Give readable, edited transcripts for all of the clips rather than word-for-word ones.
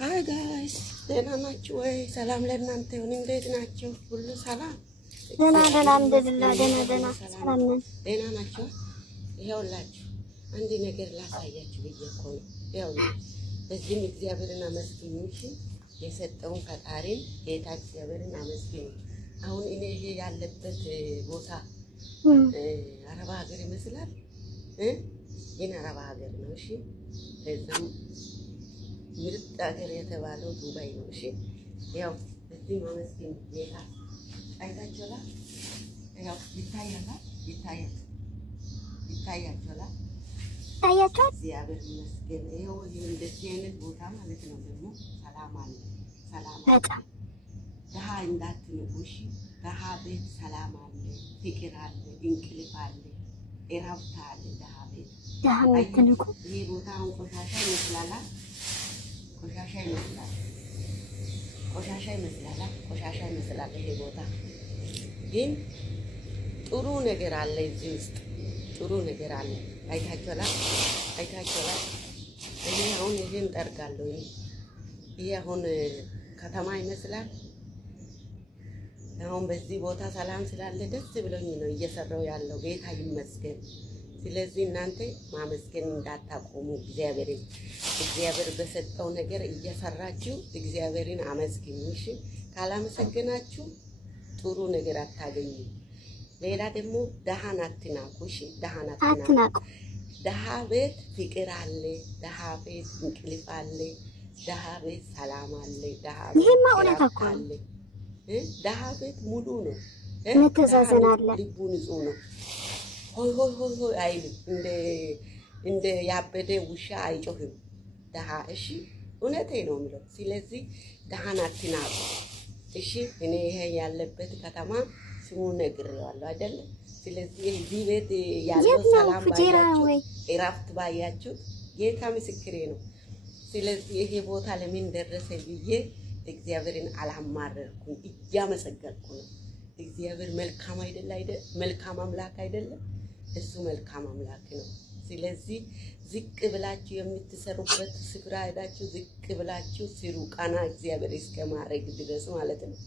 አይ ጋይስ ደህና ናችሁ ወይ? ሰላም ለእናንተ ይሁን። እንዴት ናችሁ? ሁሉ ሰላም? ደህና አልሐምዱሊላህ። ደህና ሰላም ነን። ደህና ናችሁ? ይኸውላችሁ አንድ ነገር ላሳያችሁ ብዬ እኮ ነው። ይኸውላችሁ በዚህም እግዚአብሔርን አመስግኑ። እሺ የሰጠውን ፈጣሪን ጌታ እግዚአብሔርን አመስግኑ። አሁን እኔ ይሄ ያለበት ቦታ አረባ ሀገር ይመስላል ግን አረባ ሀገር ነው። እሺ ለዛም ምርጥ ሀገር የተባለው ዱባይ ነው። እሺ ያው እዚህ ማመስገን ጌታ አይታችኋል። ያው ይታያችኋል። እግዚአብሔር ይመስገን። ይኸው እንደዚህ አይነት ቦታ ማለት ነው። ደግሞ ሰላም አለ። በጣም ደሃ እንዳትንቁ እሺ። ደሃ ቤት ሰላም አለ፣ ፍቅር አለ፣ እንቅልፍ አለ፣ እረፍት አለ። ደሃ ቤት ደሃ የምትንቁ ይህ ቦታ አሁን ቆሻሻ ይመስላል። ቆሻሻ ይመስላል። ይሄ ቦታ ግን ጥሩ ነገር አለ። እዚህ ውስጥ ጥሩ ነገር አለ። አይታችኋል። እኔ አሁን ይሄን ጠርጋለሁ። ይሄ አሁን ከተማ ይመስላል። አሁን በዚህ ቦታ ሰላም ስላለ ደስ ብሎኝ ነው እየሰራው ያለው። ጌታ ይመስገን። ስለዚህ እናንተ ማመስገን እንዳታቆሙ። እግዚአብሔር በሰጠው ነገር እየሰራችሁ እግዚአብሔርን አመስግኑ። እሺ ካላመሰገናችሁ ጥሩ ነገር አታገኙ። ሌላ ደግሞ ደሃን አትናቁ። እሺ ደሃን አትናቁ። ደሃ ቤት ፍቅር አለ፣ ደሃ ቤት እንቅልፍ አለ፣ ደሃ ቤት ሰላም አለ፣ ደሃ ቤት አለ። ደሃ ቤት ሙሉ ነው፣ መተዛዘን አለ፣ ልቡ ንጹህ ነው። ሆይ አይልም። እንደ ያበደ ውሻ አይጮህም ደሃ። እሺ እውነቴ ነው የምለው። ስለዚህ ደሃን አትናቁ። እሺ እኔ ይሄ ያለበት ከተማ ስሙ ነግሬዋለሁ አይደለም። ስለዚህ እዚህ ቤት ያለው ሰላም ባያችሁ፣ እረፍት ባያችሁ ጌታ ምስክሬ ነው። ስለዚህ ይሄ ቦታ ለምን ደረሰ ብዬ እግዚአብሔርን አላማረርኩም፣ እያመሰገንኩ ነው። እግዚአብሔር መልካም መልካም አምላክ አይደለም? እሱ መልካም አምላክ ነው። ስለዚህ ዝቅ ብላችሁ የምትሰሩበት ስፍራ ሄዳችሁ ዝቅ ብላችሁ ስሩ፣ ቀና እግዚአብሔር እስከ ማድረግ ድረስ ማለት ነው።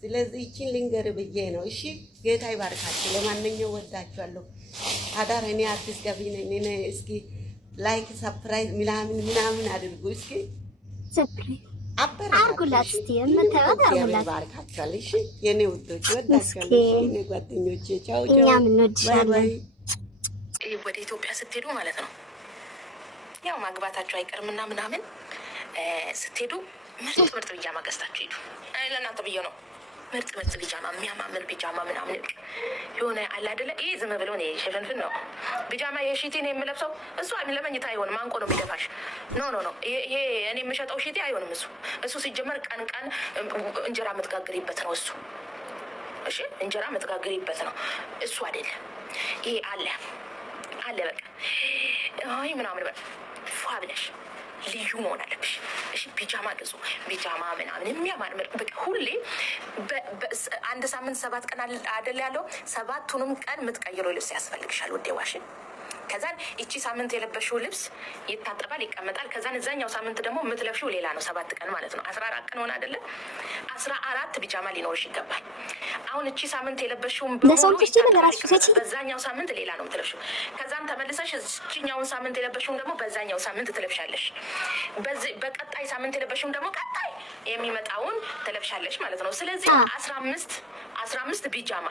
ስለዚህ ይቺን ልንገር ብዬ ነው። እሺ ጌታ ይባርካችሁ። ለማንኛውም ወዳችኋለሁ። አዳር እኔ አዲስ ገቢ ነኝ። እኔ እስኪ ላይክ ሰፕራይዝ ምናምን አድርጉ እስኪ አርጉላት እስቲ የምታዩት አርጉላት። ባርካችኋል። እሺ የኔ ውዶች ወዳችኋለሁ። የኔ ጓደኞቼ ቻው ቻው። እኛም እንወድሻለን። ወደ ኢትዮጵያ ስትሄዱ ማለት ነው ያው ማግባታችሁ አይቀርምና ምናምን ስትሄዱ ምርጥ ቢጃማ ገዝታችሁ ሄዱ። ለእናንተ ብዬ ነው። ምርጥ ቢጃማ፣ የሚያማምር ቢጃማ ምናምን የሆነ አለ አይደለ? ይህ ዝም ብሎ ነው ሽፍንፍን ነው ቢጃማ። የሺቲ ነው የምለብሰው እሱ ለመኝታ አይሆንም። አንቆ ነው የሚደፋሽ። ኖ ይሄ እኔ የምሸጠው ሺቲ አይሆንም። እሱ ሲጀመር ቀን እንጀራ የምትጋግሪበት ነው እሱ። እሺ እንጀራ የምትጋግሪበት ነው እሱ አይደለም። ይሄ አለ በቃ አይ ምናምን በቃ ፏ ብለሽ ልዩ መሆን አለብሽ። እሺ ቢጃማ ግዙ። ቢጃማ ምናምን የሚያማምር በቃ ሁሌ አንድ ሳምንት 7 ቀን አይደል ያለው፣ 7ቱንም ቀን የምትቀይረው ልብስ ያስፈልግሻል ውዴ ዋሽን። ከዛን እቺ ሳምንት የለበሽው ልብስ ይታጠባል፣ ይቀመጣል። ከዛን እዛኛው ሳምንት ደግሞ የምትለብሽው ሌላ ነው። 7 ቀን ማለት ነው። 14 ቀን ሆነ አይደለ? 14 ቢጃማ ሊኖርሽ ይገባል። አሁን እቺ ሳምንት የለበሽው በዛኛው ሳምንት ሌላ ነው የምትለብሽው። ከዛን ተመልሰሽ እቺኛውን ሳምንት የለበሽውን ደግሞ በዛኛው ሳምንት ትለብሻለሽ። በቀጣይ ሳምንት የለበሽውን ደግሞ ቀጣይ የሚመጣውን ትለብሻለሽ ማለት ነው። ስለዚህ 15 ቢጃማ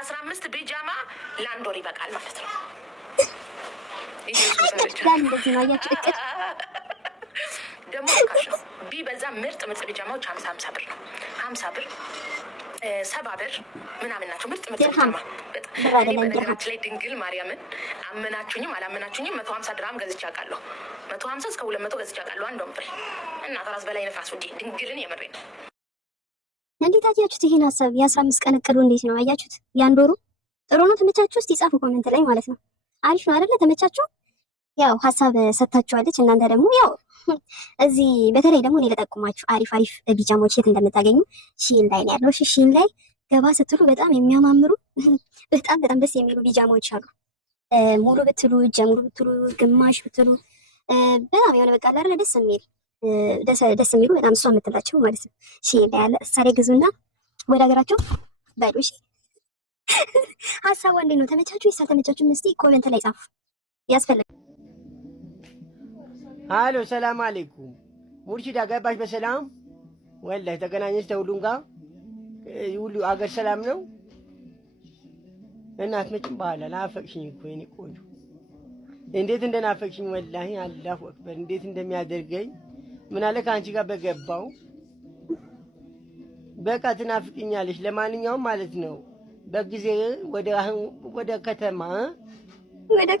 15 ቢጃማ ለአንድ ወር ይበቃል ማለት ነው። ደግሞ ርካሽ ነው። በዛ ምርጥ ቢጃማዎች 50 ብር ነው። 50 ብር 70 ብር ምናምን ናቸው። ምርጥ ቢጃማ እኔ በነገራችን ላይ ድንግል ማርያምን አመናችሁኝም አላመናችሁኝም 150 ድራም ገዝቼ አውቃለሁ። 150 እስከ 200 ገዝቼ አውቃለሁ። አንድ ወንበር እና ከራስ በላይ ነፋስ ውዴ ድንግልን የምሬ ነው። እንዴት አያችሁት? ይሄን ሀሳብ የ15 ቀን እቅዱ እንዴት ነው አያችሁት? የአንድ ወሩ ጥሩ ነው? ተመቻችሁ? እስቲ ጻፉ ኮሜንት ላይ ማለት ነው። አሪፍ ነው አይደለ? ተመቻችሁ? ያው ሀሳብ ሰጥታችኋለች። እናንተ ደግሞ ያው እዚህ በተለይ ደግሞ እኔ ለጠቁማችሁ አሪፍ ቢጃማዎች የት እንደምታገኙ ሺን ላይ ነው ያለው። ሺን ላይ ገባ ስትሉ በጣም የሚያማምሩ በጣም ደስ የሚሉ ቢጃማዎች አሉ። ሙሉ ብትሉ፣ እጀ ሙሉ ብትሉ፣ ግማሽ ብትሉ በጣም የሆነ በቃ አይደለ ደስ የሚል ደስ የሚሉ በጣም እሷ የምትላቸው ማለት ነው። እሺ ያለ ሳሪ ግዙና ወደ ሀገራቸው ባሉ። እሺ ሀሳቡ እንዴት ነው? ተመቻችሁ? ተመቻችሁም? እስቲ ኮሜንት ላይ ጻፉ። ያስፈልጋል። አሎ ሰላም አለይኩም ሙርሺዳ ገባሽ በሰላም ወላሂ ተገናኘሽ ተሁሉም ጋር ሁሉ አገር ሰላም ነው እናት መጭም በኋላ ናፈቅሽኝ እኮ የኔ ቆንጆ እንዴት እንደናፈቅሽኝ ወላሂ አላሁ አክበር እንዴት እንደሚያደርገኝ ምን አለ ከአንቺ ጋር በገባው በቃ ትናፍቅኛለሽ ለማንኛውም ማለት ነው በጊዜ ወደ ከተማ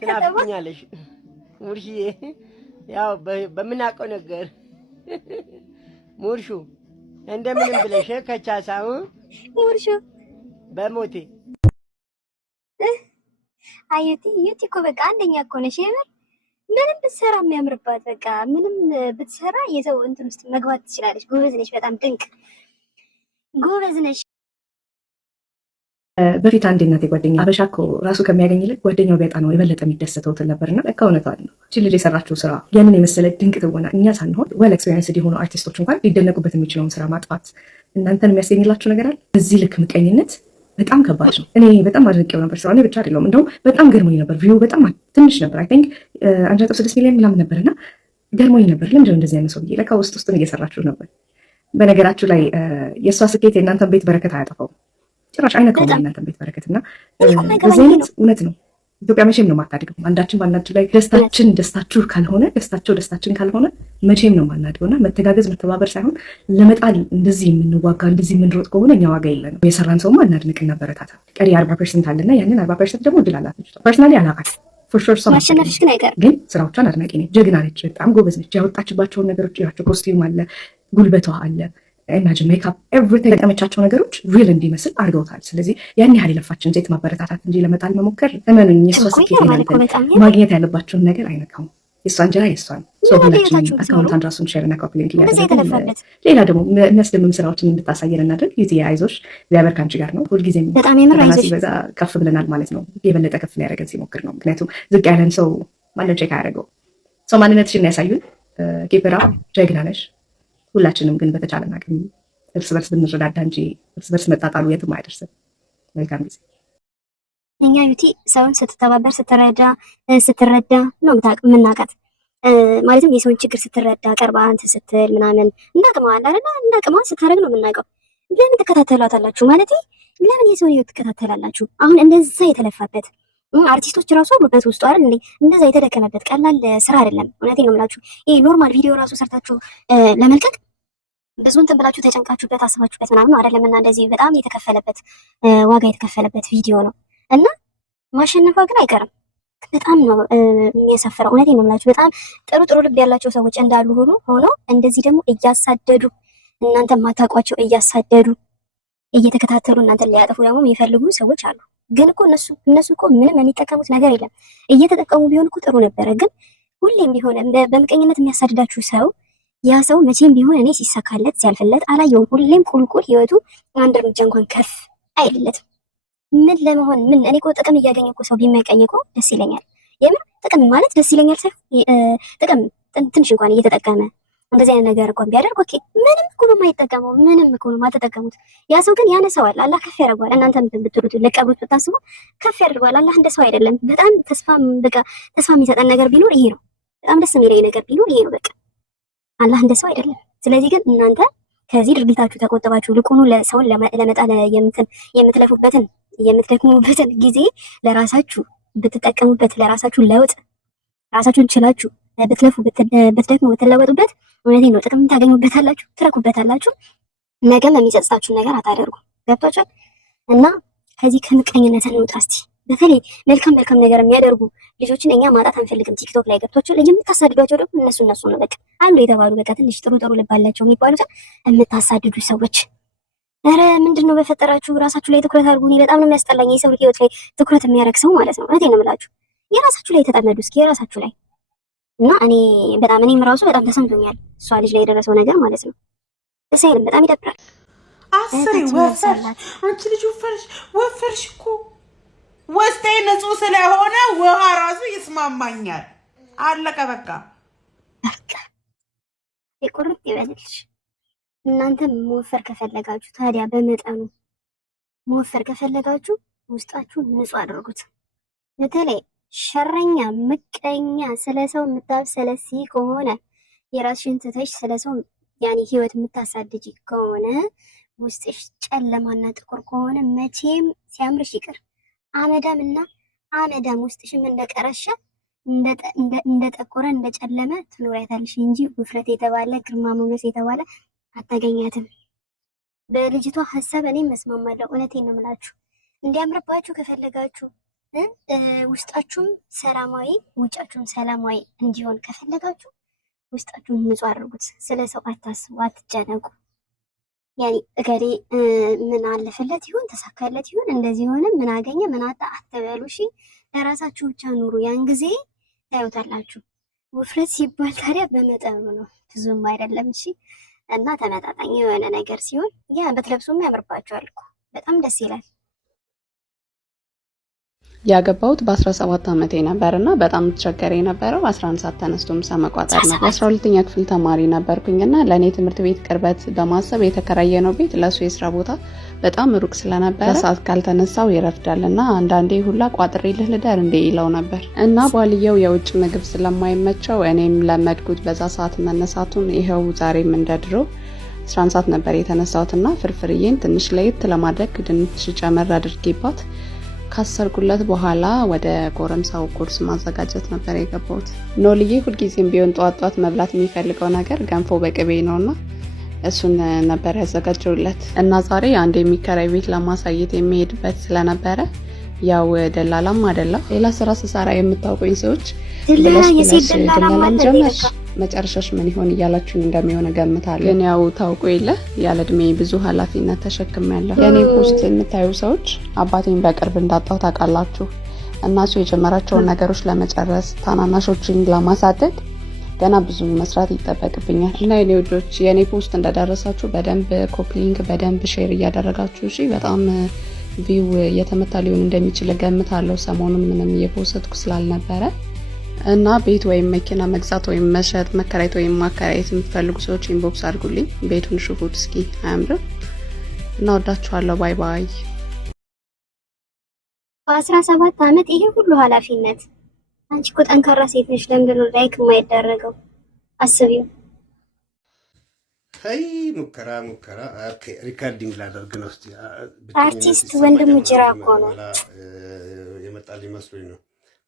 ትናፍቅኛለሽ ሙርሺዬ ያው በምናውቀው ነገር ሙርሹ እንደምንም ብለሽ ከቻሳው ሙርሹ በሞቴ አዩቲ ዩቲ እኮ በቃ አንደኛ እኮ ነሽ። የምር ምንም ብትሰራ የሚያምርባት በቃ ምንም ብትሰራ የሰው እንትን ውስጥ መግባት ትችላለች። ጎበዝ ነሽ፣ በጣም ድንቅ ጎበዝ ነሽ። በፊት አንድ እናቴ ጓደኛ አበሻ እኮ ራሱ ከሚያገኝ ይልቅ ጓደኛው ቢያጣ ነው የበለጠ የሚደሰተው ትል ነበርና በቃ እውነቷን ነው። እቺ ልጅ የሰራችው ስራ ያንን የመሰለ ድንቅ ትወና እኛ ሳንሆን ወል ኤክስፔሪንስ የሆኑ አርቲስቶች እንኳን ሊደነቁበት የሚችለውን ስራ ማጥፋት እናንተን የሚያስገኝላችሁ ነገር አለ። እዚህ ልክ ምቀኝነት በጣም ከባድ ነው። እኔ በጣም አድንቄው ነበር ስራ። እኔ ብቻ አይደለሁም እንደውም በጣም ገርሞኝ ነበር። ቪው በጣም ትንሽ ነበር። አይ ቲንክ 1.6 ሚሊዮን ምናምን ነበርና ገርሞኝ ነበር። ለምንድን ነው እንደዚህ አይነት ሰው ብዬ ለካ ውስጡን እየሰራችሁ ነበር። በነገራችሁ ላይ የእሷ ስኬት የእናንተን ቤት በረከት አያጠፋውም። ጭራሽ አይነካውም የእናንተን ቤት በረከትና በዚህ አይነት እውነት ነው ኢትዮጵያ መቼም ነው የማታድገው። አንዳችን በአንዳችን ላይ ደስታችን ደስታችሁ ካልሆነ ደስታቸው ደስታችን ካልሆነ መቼም ነው የማናድገውና መተጋገዝ መተባበር ሳይሆን ለመጣል እንደዚህ የምንዋጋ እንደዚህ የምንሮጥ ከሆነ እኛ ዋጋ የለንም። የሰራን ሰውማ እናድንቅና በረታታ። ቀሪ 40% አለና ያንን 40% ደግሞ እድል አላት። ፐርሰናሊ አላውቃት ፎርሹር ሰው ማሸነፍሽ ግን ስራዎቿን አድናቂ ነኝ። ጀግና ነች፣ በጣም ጎበዝ ነች። ያወጣችባቸውን ነገሮች ያቸው ኮስቲዩም አለ፣ ጉልበቷ አለ፣ ኢማጂን ሜካፕ ኤቭሪቲንግ የተጠቀመቻቸው ነገሮች ሪል እንዲመስል አድርገውታል። ስለዚህ ያን ያህል የለፋችን ዜት ማበረታታት እንጂ ለመጣል መሞከር እመኑኝ የሷ ስኬት ማግኘት ያለባቸውን ነገር አይነካውም። የሷ እንጀራ የሷ ነው። ሁላችንም አካውንታን ራሱን ሼር እና ኮፒ ሊንክ እያደረግን ሌላ ደግሞ የሚያስደምም ስራዎችን እንድታሳየን እናድርግ። ዩቲ አይዞሽ፣ እግዚአብሔር ከአንቺ ጋር ነው። ሁልጊዜም ሲበዛ ከፍ ብለናል ማለት ነው። የበለጠ ከፍ ሊያደርገን ሲሞክር ነው። ምክንያቱም ዝቅ ያለን ሰው ማንም ቼክ አያደርገው። ሰው ማንነትሽን ያሳዩን። ኬፕራ ጀግና ነሽ። ሁላችንም ግን በተቻለን አቅም እርስ በርስ ብንረዳዳ እንጂ እርስ በርስ መጣጣሉ የትም አይደርስም። መልካም ጊዜ። እኛ ዩቲ ሰውን ስትተባበር ስትረዳ ነው የምናውቃት። ማለትም የሰውን ችግር ስትረዳ ቀርባ እንትን ስትል ምናምን እናቅመዋል አይደል? እናቅመዋል ስታደርግ ነው የምናውቀው። ለምን ትከታተሏታላችሁ? ማለት ለምን የሰውን ህይወት ትከታተላላችሁ? አሁን እንደዛ የተለፋበት አርቲስቶች ራሱ አሉበት ውስጡ አይደል እንዴ? እንደዛ የተደከመበት ቀላል ስራ አይደለም። እውነቴን ነው የምላችሁ። ይሄ ኖርማል ቪዲዮ ራሱ ሰርታችሁ ለመልቀቅ ብዙ እንትን ብላችሁ ተጨንቃችሁበት አስባችሁበት ምናምን ነው አይደለም? እና እንደዚህ በጣም የተከፈለበት ዋጋ የተከፈለበት ቪዲዮ ነው እና ማሸነፏ ግን አይቀርም። በጣም ነው የሚያሳፍረው። እውነቴን ነው የምላችሁ። በጣም ጥሩ ጥሩ ልብ ያላቸው ሰዎች እንዳሉ ሆኖ እንደዚህ ደግሞ እያሳደዱ እናንተ ማታውቋቸው እያሳደዱ እየተከታተሉ እናንተን ሊያጠፉ ደግሞ የሚፈልጉ ሰዎች አሉ። ግን እኮ እነሱ እኮ ምንም የሚጠቀሙት ነገር የለም። እየተጠቀሙ ቢሆን እኮ ጥሩ ነበረ። ግን ሁሌም ቢሆን በምቀኝነት የሚያሳድዳችሁ ሰው ያ ሰው መቼም ቢሆን እኔ ሲሳካለት ሲያልፍለት አላየውም። ሁሌም ቁልቁል ህይወቱ አንድ እርምጃ እንኳን ከፍ አይልለትም። ምን ለመሆን ምን እኔ እኮ ጥቅም እያገኘ እኮ ሰው ቢመቀኝ እኮ ደስ ይለኛል። የምን ጥቅም ማለት ደስ ይለኛል ሳይሆን ጥቅም ትንሽ እንኳን እየተጠቀመ እንደዚህ አይነት ነገር እንኳን ቢያደርግ ኦኬ፣ ምንም እኮ ነው የማይጠቀመው። ምንም እኮ ነው የማትጠቀሙት። ያ ሰው ግን ያነሰዋል፣ አላህ ከፍ ያደርገዋል። እናንተም ብትሉት ለቀብሩት ብታስቡ ከፍ ያደርገዋል። አላህ እንደ ሰው አይደለም። በጣም ተስፋ የሚሰጠን ነገር ቢኖር ይሄ ነው። በጣም ደስ የሚለኝ ነገር ቢኖር ይሄ ነው። በቃ አላህ እንደ ሰው አይደለም። ስለዚህ ግን እናንተ ከዚህ ድርጊታችሁ ተቆጥባችሁ ልቁኑ ለሰውን ለመጣል የምትለፉበትን የምትደክሙበትን ጊዜ ለራሳችሁ ብትጠቀሙበት፣ ለራሳችሁ ለውጥ ራሳችሁን ችላችሁ ብትለፉ ብትደክሙ ብትለወጡበት፣ እውነቴን ነው ጥቅም ታገኙበታላችሁ፣ ትረኩበታላችሁ። ነገም የሚጸጽታችሁ ነገር አታደርጉ። ገብቷችኋል? እና ከዚህ ከምቀኝነት እንውጣ እስቲ። በተለይ መልካም ነገር የሚያደርጉ ልጆችን እኛ ማጣት አንፈልግም። ቲክቶክ ላይ ገብቷችኋል? የምታሳድዷቸው ደግሞ እነሱ ነው በቃ አሉ የተባሉ በቃ ትንሽ ጥሩ ልብ አላቸው የሚባሉትን የምታሳድዱ ሰዎች፣ ኧረ ምንድነው በፈጠራችሁ ራሳችሁ ላይ ትኩረት አድርጉ። እኔ በጣም ነው የሚያስጠላኝ የሰው ህይወት ላይ ትኩረት የሚያደርግ ሰው ማለት ነው። እውነቴን ነው የምላችሁ። የራሳችሁ ላይ ተጠመዱ እስኪ የራሳችሁ ላይ እና እኔም ራሱ በጣም ተሰምቶኛል እሷ ልጅ ላይ የደረሰው ነገር ማለት ነው። ደስ አይልም፣ በጣም ይደብራል። አስሬ ወፈርሽ፣ አንቺ ልጅ ወፈርሽ እኮ ውስጤ ንጹህ ስለሆነ ውሃ ራሱ ይስማማኛል። አለቀ በቃ። የቁርጥ ይበልልሽ። እናንተ መወፈር ከፈለጋችሁ ታዲያ በመጠኑ መወፈር ከፈለጋችሁ ውስጣችሁ ንጹህ አድርጉት። በተለይ ሸረኛ፣ ምቀኛ፣ ስለሰው የምታብሰለሲ ከሆነ የራስሽን ትተሽ ስለሰው ያኔ ህይወት የምታሳድጂ ከሆነ ውስጥሽ ጨለማና ጥቁር ከሆነ መቼም ሲያምርሽ ይቅር አመዳም እና አመዳም ውስጥሽም እንደቀረሸ እንደጠቆረ እንደጨለመ ትኖሪያታለሽ እንጂ ውፍረት የተባለ ግርማ ሞገስ የተባለ አታገኛትም። በልጅቷ ሀሳብ እኔ መስማማለሁ። እውነቴን ነው የምላችሁ። እንዲያምርባችሁ ከፈለጋችሁ ውስጣችሁም ሰላማዊ ውጫችሁም ሰላማዊ እንዲሆን ከፈለጋችሁ ውስጣችሁን ንጹህ አድርጉት። ስለ ሰው አታስቡ፣ አትጨነቁ። ያኔ እገሌ ምን አለፈለት ይሁን ተሳካለት ይሁን እንደዚህ ሆነ ምን አገኘ ምን አጣ አትበሉ። እሺ ለራሳችሁ ብቻ ኑሩ። ያን ጊዜ ታዩታላችሁ። ውፍረት ሲባል ታዲያ በመጠኑ ነው፣ ብዙም አይደለም። እሺ እና ተመጣጣኝ የሆነ ነገር ሲሆን ያ በትለብሱም ያምርባችኋል እኮ በጣም ደስ ይላል። ያገባሁት በ17 ዓመቴ ነበር እና በጣም ተቸገረ የነበረው 11 ሰዓት ተነስቶ ምሳ መቋጠር ነበር። የ12ኛ ክፍል ተማሪ ነበርኩኝና ለእኔ ትምህርት ቤት ቅርበት በማሰብ የተከራየነው ቤት ለሱ የስራ ቦታ በጣም ሩቅ ስለነበረ ሰዓት ካልተነሳው ይረፍዳልና አንዳንዴ ሁላ ቋጥሬልህ ልደር እንዴ ይለው ነበር እና ባልየው የውጭ ምግብ ስለማይመቸው እኔም ለመድኩት በዛ ሰዓት መነሳቱን። ይኸው ዛሬም እንደድሮ 11 ሰዓት ነበር የተነሳሁትና ፍርፍርዬን ትንሽ ለየት ለማድረግ ድንች ጨመር አድርጌባት ካሰርኩለት በኋላ ወደ ጎረምሳው ቁርስ ማዘጋጀት ነበር የገባሁት። ኖልዬ ሁልጊዜም ቢሆን ጧት መብላት የሚፈልገው ነገር ገንፎ በቅቤ ነውና እሱን ነበር ያዘጋጀውለት እና ዛሬ አንድ የሚከራይ ቤት ለማሳየት የሚሄድበት ስለነበረ ያው ደላላም አይደለ ሌላ ስራ ስሰራ የምታውቁኝ ሰዎች ብለሽ ደላላም ጀመርሽ መጨረሻሽ ምን ይሆን እያላችሁኝ እንደሚሆን ገምታለሁ። ግን ያው ታውቁ የለ ያለ እድሜ ብዙ ኃላፊነት ተሸክሜያለሁ። የኔ ፖስት የምታዩ ሰዎች አባቴን በቅርብ እንዳጣው ታውቃላችሁ። እናሱ የጀመራቸውን ነገሮች ለመጨረስ ታናናሾችን ለማሳደግ ገና ብዙ መስራት ይጠበቅብኛል እና የኔ ወዶች የኔ ፖስት እንደደረሳችሁ በደንብ ኮፒ ሊንክ በደንብ ሼር እያደረጋችሁ እሺ። በጣም ቪው እየተመታ ሊሆን እንደሚችል ገምታለሁ። ሰሞኑን ምንም እየፖስትኩ ስላልነበረ እና ቤት ወይም መኪና መግዛት ወይም መሸጥ መከራየት ወይም ማከራየት የምትፈልጉ ሰዎች ኢንቦክስ አድርጉልኝ። ቤቱን ሽፉት እስኪ አያምርም? እና ወዳችኋለሁ። ባይ ባይ። በ17 ዓመት ይሄ ሁሉ ኃላፊነት። አንቺ እኮ ጠንካራ ሴት ነሽ። ለምንድን ነው ላይክ የማይደረገው? አስቢው። አይ ሙከራ ኦኬ። ሪካርዲንግ ላደርግ ነው። እስቲ አርቲስት ወንድሙ ጅራ እኮ ነው የመጣል ይመስሉኝ ነው።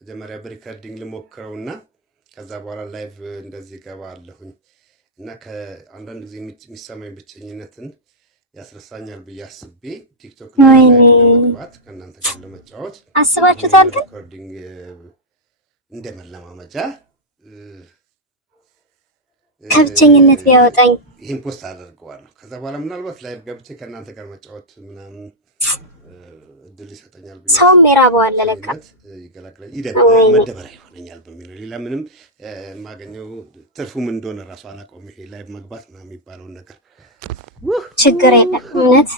መጀመሪያ በሪካርዲንግ ልሞክረውና ከዛ በኋላ ላይቭ እንደዚህ ገባለሁኝ እና ከአንዳንድ ጊዜ የሚሰማኝ ብቸኝነትን ያስረሳኛል ብዬ አስቤ ቲክቶክ ላይ ለመግባት ከእናንተ ጋር ለመጫወት አስባችሁታል። ግን ሪካርዲንግ እንደ መለማመጃ ከብቸኝነት ቢያወጣኝ ይህን ፖስት አደርገዋለሁ። ከዛ በኋላ ምናልባት ላይቭ ገብቼ ከእናንተ ጋር መጫወት ምናምን እድል ይሰጠኛል ብዬ ሰውም የራበው አለ ለካ ይገላግላል መደበሪያ ይሆነኛል በሚለው ሌላ ምንም የማገኘው ትርፉም እንደሆነ ራሱ አላውቀውም። ይሄ ላይቭ መግባት ምናምን የሚባለውን ነገር ችግር የለም። እውነት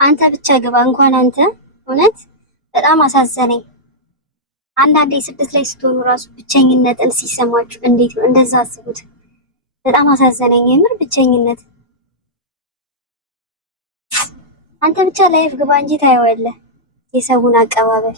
አንተ ብቻ ግባ። እንኳን አንተ እውነት በጣም አሳዘነኝ። አንዳንዴ ስደት ላይ ስትሆኑ ራሱ ብቸኝነትን ሲሰማችሁ እንዴት ነው? እንደዛ አስቡት። በጣም አሳዘነኝ የምር ብቸኝነት። አንተ ብቻ ላይፍ ግባ እንጂ ታየዋለህ የሰውን አቀባበል።